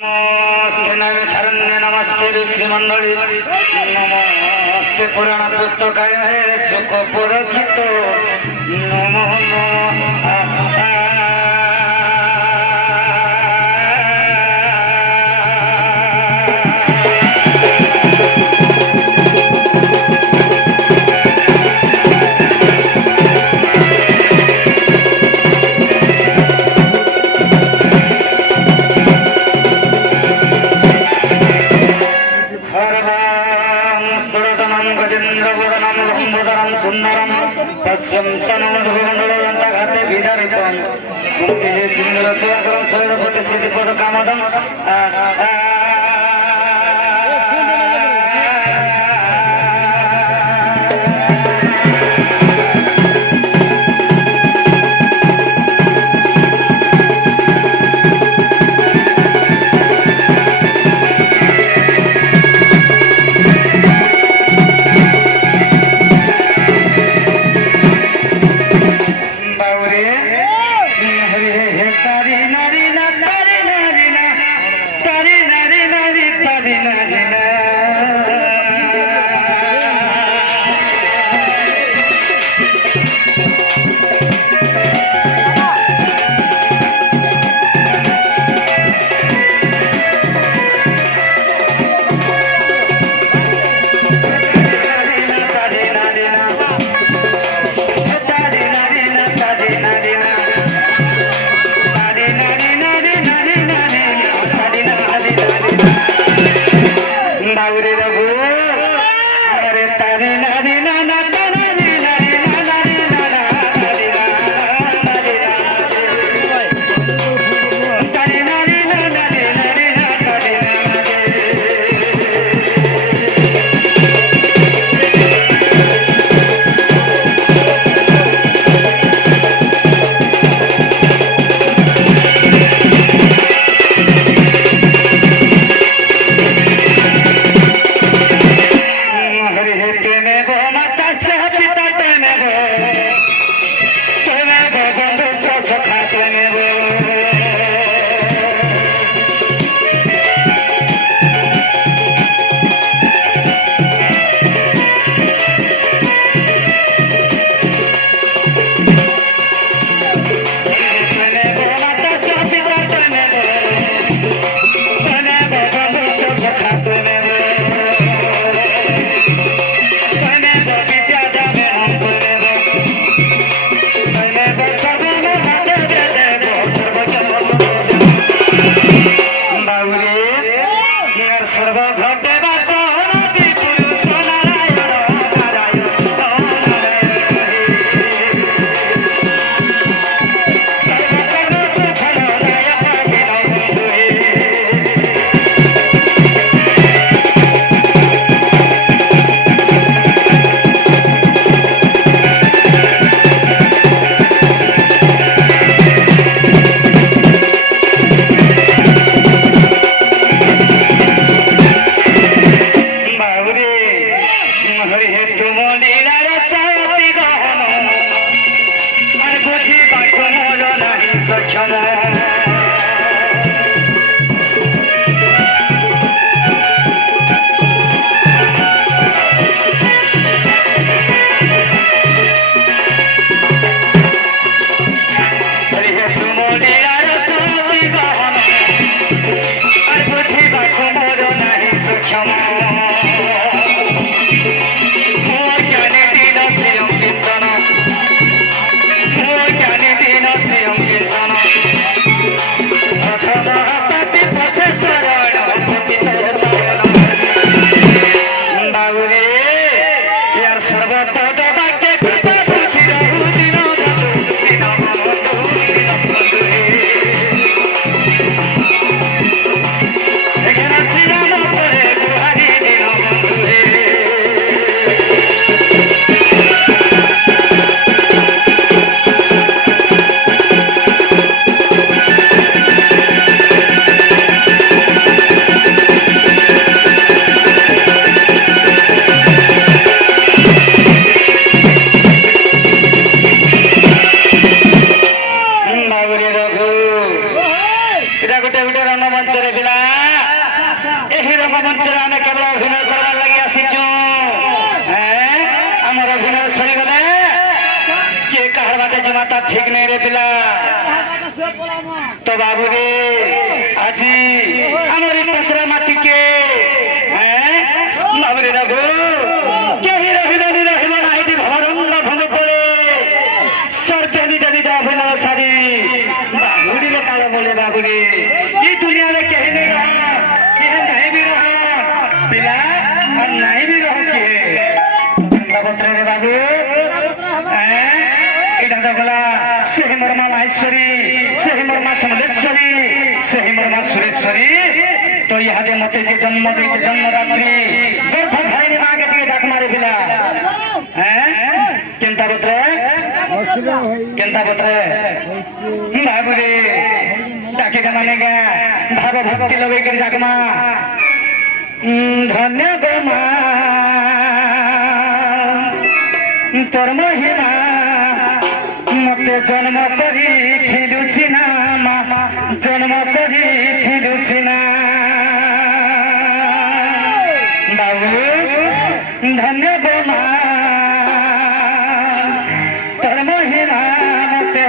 नमस्ते नमे शरण्य नमस्ते ऋषि मंडली नमस्ते पुराण पुस्तकाय सुख पुरखित नमो नमः सुंदरम पश्यम तनुमधुमंडलंतघाते विदारितं मुक्ति चिंद्रस्वकरं सर्वपति सिद्धिपद कामदं ରଙ୍ଗମଞ୍ଚରେ ଆମେ କେବଳ ଅଭିନୟ କରବାର ଲାଗି ଆସିଛୁ। ଆମର ଅଭିନୟ ସରିଗଲେ କିଏ କାହାର ବାଟେ ଜମା ତା ଠିକ ନାହିଁ ରେ ପିଲା। ତ ବାବୁରେ ଆଜି ଆମର ପତ୍ର ମାଟିକେ ବାବୁରେ ରଘୁ କେହି ରହିବନି ରହିବ ନା ଏଠି ଭରଙ୍ଗ ଭୂମି ତଳେ ସର୍ବେ ନିଜ ନିଜ ଅଭିନୟ ସାରି ବାବୁଡ଼ିରେ କାଳ ବୋଲେ ବାବୁରେ এই দুনিয়াରେ କେହି नहीं रहा किए नहीं भी रहा पिला और नहीं भी रहो किए संता पत्र रे बाबू এটা তো গলা সেই মর্মা মাহেশ্বরী সেই মর্মা সমলেশ্বরী সেই মর্মা সুরেশ্বরী তো ইহাদে মতে যে জন্ম দিয়েছে জন্মদাত্রী গর্ভধারিণী মাকে দিয়ে ডাক মারে পিলা কেন্তা পত্রে কেন্তা পত্রে বাবুরে ডাকে মানে গা ভাব ভক্তি লগে করে ডাক মা ধন্য গো মা তোর মহিমা মতে জন্ম করিথিলু সিনা মা জন্ম করিথিলু সিনা বাবু ধন্য গো মা তোর মহিমা মতে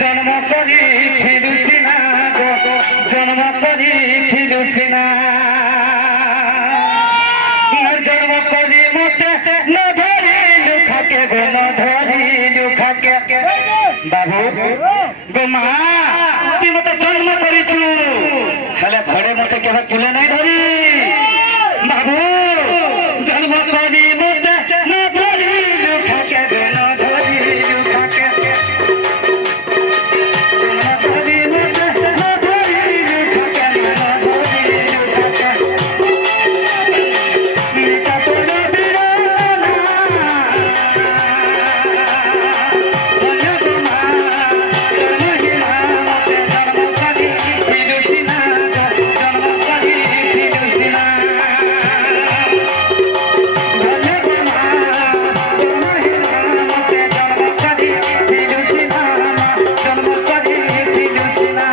জন্ম করিথিলু সিনা গো জন্ম করিথিলু সিনা জন্ম করি মতে ন ধরিলু খাকে গো ন ধরিলু খাকে বাবু গো মা তুই মতে জন্ম করিছু হেলে ঘরে মতে কেবে কুলে নাই ধরি বাবু জন্ম করি মতে ন ধরিলু খাকে গো ন ধরিলু খাকে জন্ম করি মতে ন ধরিলু খাকে ন ধরিলু খাকে মিটা তোর বিরনা ধন্য গো মা তোর মহিমা মতে জন্ম করি থিলু সিনা জন্ম করি থিলু সিনা ধন্য গো মা তোর মহিমা মতে জন্ম করি থিলু সিনা জন্ম করি থিলু সিনা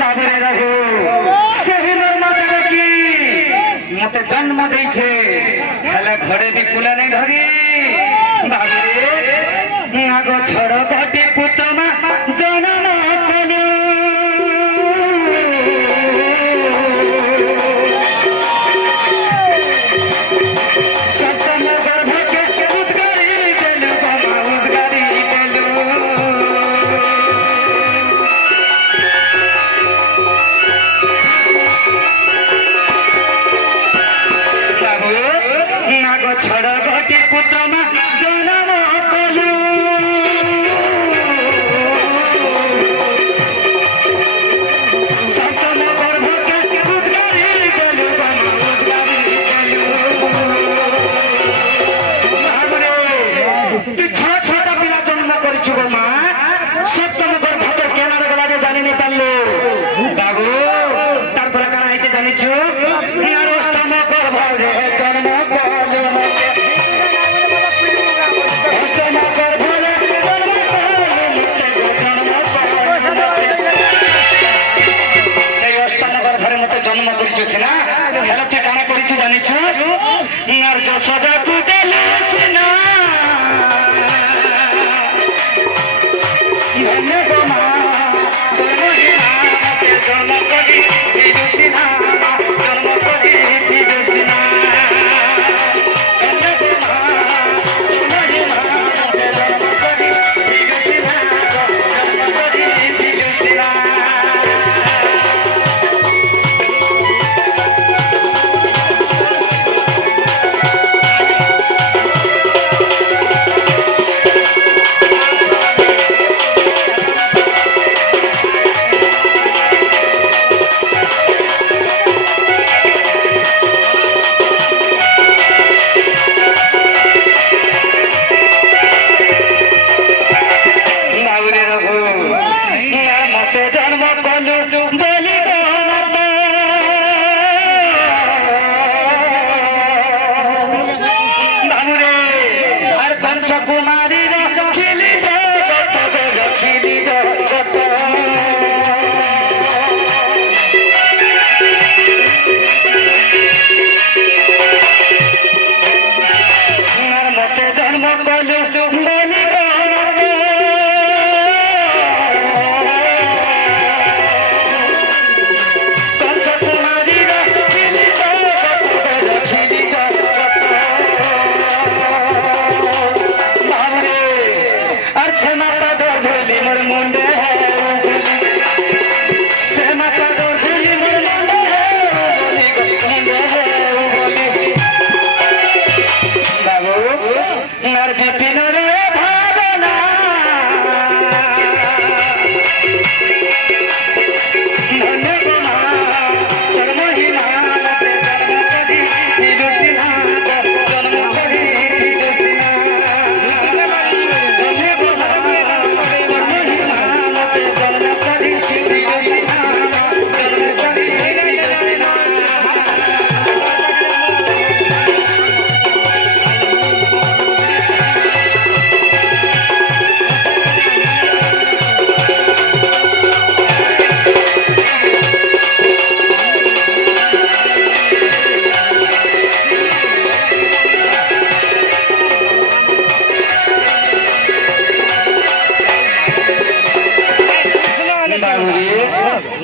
বাবুরে রঘু ସେହି ମର୍ମା ଦେବକୀ ମତେ ଜନ୍ମ ଦେଇଛେ ହେଲେ ଘରେ ବି କୁଲା ନେଇ ଧରି ବାବୁରେ ଆଗ ଛଡ଼ ଘଟି ପୁତ୍ର ମା ଜନମ କଲୁ ସପ୍ତମ ଗର୍ଭକେ ଉଦ୍ଗାରି ଦେଲୁ ବାମା ଉଦ୍ଗାରି ଦେଲୁ বাবু নাগ ছড় ঘটি পুত্র মা জনম কলু সপ্তম গর্ভকে উদ্গারি দেলু বামা উদ্গারি দেলু বাবুরে তুই ছটা পিলা জন্ম করিছু গো মা সপ্তম গর্ভকে কেনার গলা যে জানি নি পারলু বাবু তারপরে কানা হয়েছে জানিছু আর অষ্টম গর্ভে জন্ম কলু মতে অষ্টম গর্ভে জন্ম কলু মতে জন্ম কলু মতে সেই অষ্টম গর্ভে মতে জন্ম করিছু সিনা হেলে তুই কানা করিছু জানিছু আর যশোদাকু দেলু সিনা ধন্য গো মা তোর মহিমা মতে জন্ম করি থিলু সিনা জন্ম করি থিলু সিনা ধন্য গো মা তোর মহিমা মতে জন্ম করি থিলু সিনা জন্ম করি থিলু সিনা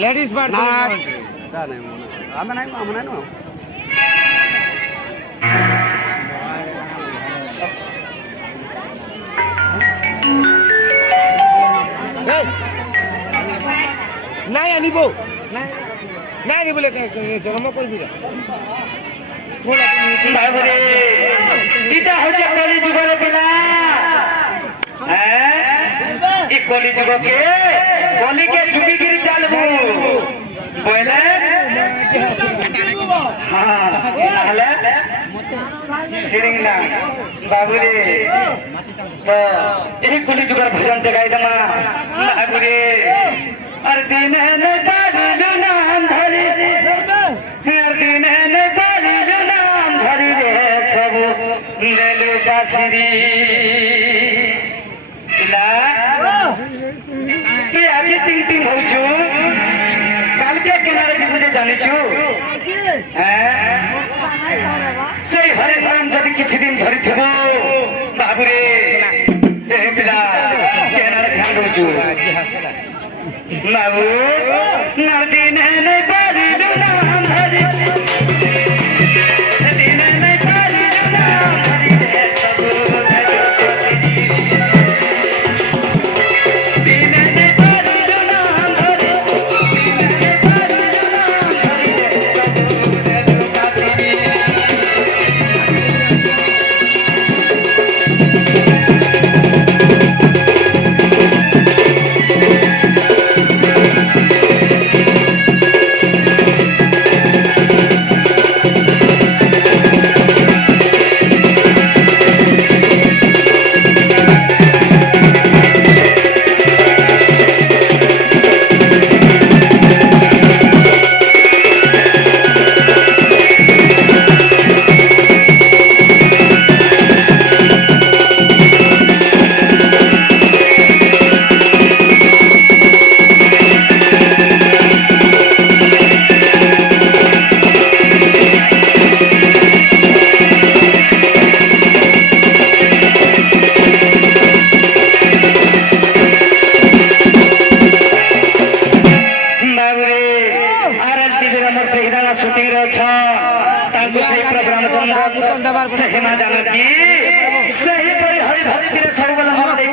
লেডিস বার না। ଆମେ ନାଇଁ ଆମେ ନାଇଁ ନାଇଁ ଆଣିବ ନାଇଁ ଆଣିବ ଜନ୍ମ କରିବି বাবুরে এটা হচ্ছে কলি যুগের পিলা এই কলি যুগকে কলিকে যুগিগিরি চালবু বলে হ্যাঁ তাহলে সিরিং না বাবুরে তো এই কলি যুগের ভজনতে গাই দেমা বাবুরে আর দিনে নে বাজিলু নাম ধরি আর দিনে নে বাজিলু নাম ধরি রে সবু লেলু বাসিরি পিলা তুই আজি টিং টিং হউছু কালকে কেনারে ଯିବୁ যে জানিছু হ্যাঁ সেই হরে নাম যদি কিছু দিন ধরিথিব বাবুরে এ পিলা কেনারে ধ্যান দউছু বাবু দিনে নেই পারিলু নাম ধরি দিনে নেই পারিলু নাম ধরি রে সবু দিনে নেই পারিলু নাম ধরি দিনে নেই পারিলু নাম ধরি রে সবু কাছিরি सही माँ जानकी सही परि हरि भक्ति रे सबगला मन देई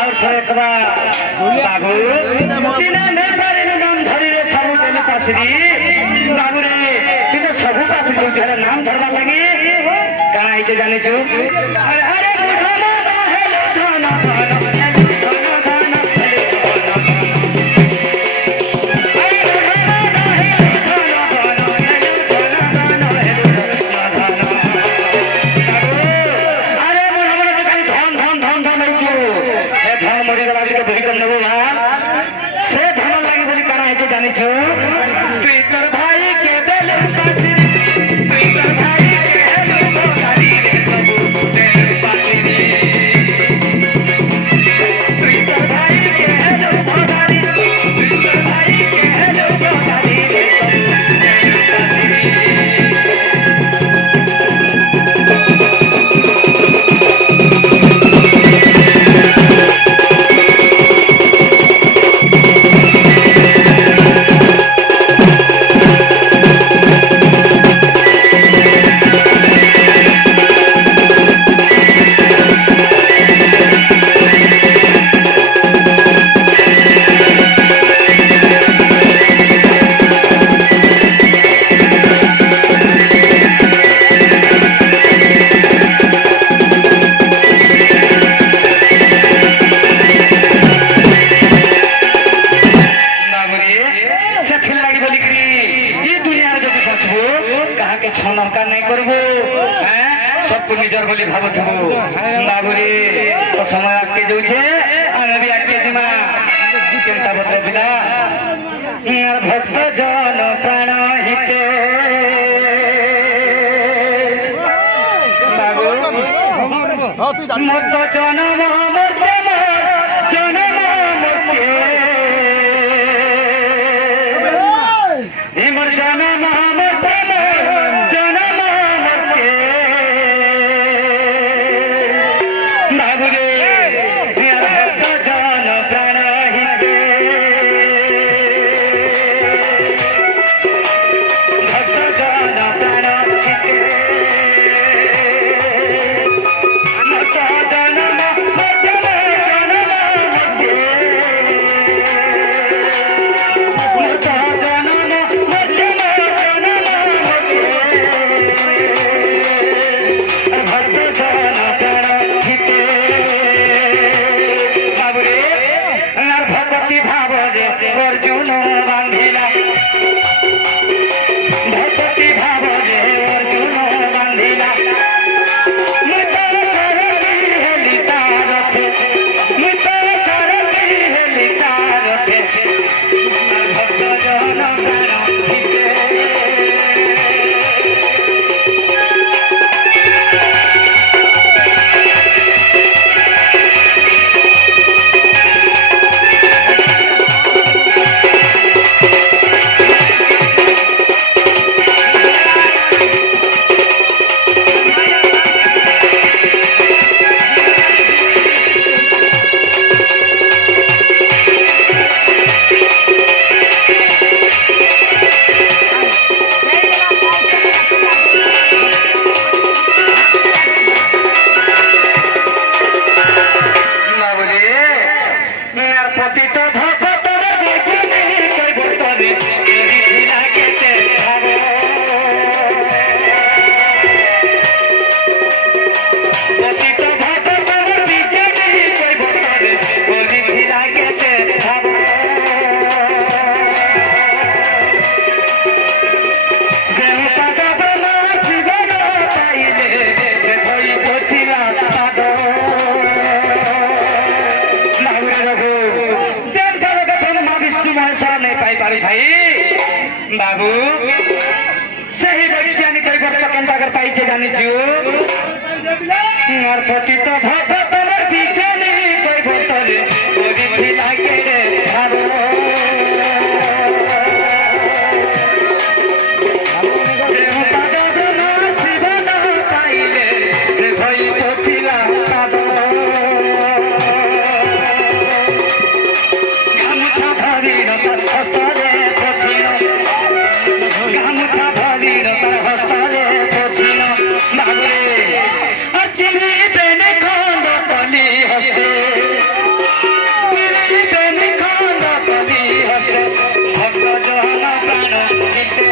और थोड़े कबा बाबू तिने ने पारे नाम धरि रे सबु देले पासरी बाबू रे तू तो सबु पासरी दउ छरे नाम धरबा लागि काना हिचे जानि छु अरे अरे बुढ़ा ना हेलो धना धना सबको निजर बोली भावुथबु बाबुरे तो समय आके जाउछे आमे भी आके जिमा चिंता बद्र पिला भक्त जन प्राण हिते बाबू मत जन्म मर्ते जन्म मर्ते हिमर जन्म मर्ते जन्म मर्ते बाबुरे भक्त जन प्राण हिते পতিত ভক্তর দেখিনি কইব তবে করিছিলা কেতে ভাব পতিত ভক্তর বিজেনি কইব তবে করিছিলা কেতে ভাব যে পাদা ব্রহ্মা শিবর পাইলে সে ধই পছিলা পাদ बाबू सही वैज्ञानिक वर्त केन्ता कर पाइछे जानिछु और पतित भक्त विज्ञानी कोई भक्तले करिथिला के रे भाव जेउ पाद ब्रह्मा शिवन पाइले से धई पछिला पाद गामुछा धरि रतन हस्तले पछिन गामुछा धरि रतन हस्तले पछिन बाबुरे আর চিনি বেনে খন্ড কলি হস্তে চিনি বেনে খন্ড কলি হস্তে ভক্ত জহন প্রাণ গীতে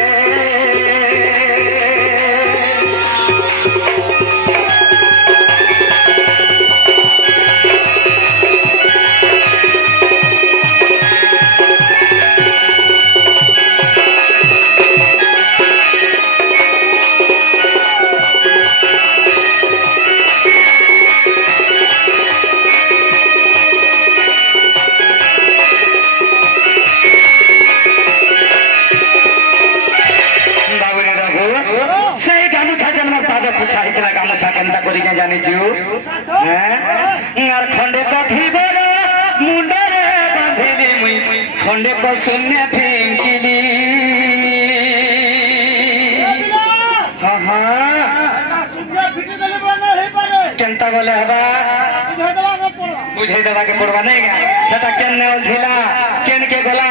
बाबुरे रघु সেই গামুছা জন্ম পাদ পুছা হইছিল গামুছা কেনতা করি জানিছু হ্যাঁ আর খন্ডে কথিবর মুন্ডরে বাঁধিলি মুই খন্ডে ক শূন্য ফিঙ্কিলি হ্যাঁ হ্যাঁ কেনতা বলে হবা বুঝাই দেবাকে পড়বা নাই গা সেটা কেন ছিলা কেন কে গলা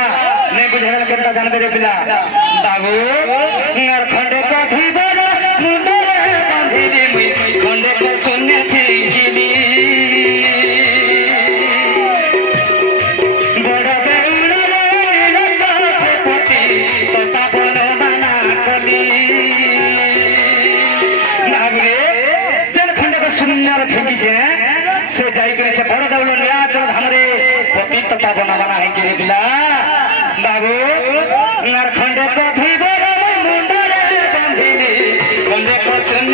নাই বুঝাইলে কেনতা জানবে রে পিলা বাবু আর খন্ডে কথিবর মুন্ডরে বাঁধিলি মুই খন্ডে ক শূন্য ফিঙ্কিলি বড় দেউড়রে নীলচক্রপতি তোতা বনমানা কলি বাবুরে যেন খন্ডে ক শূন্যর ফিঙ্কিছে সে যাই করে সে বড় দেউল নীলাচল ধামরে পতিত পাবন বানা হয়েছে রে পিলা বাবু আর খন্ডে কথিবর মুন্ডরে বাঁধিলি খন্ডে ক শূন্য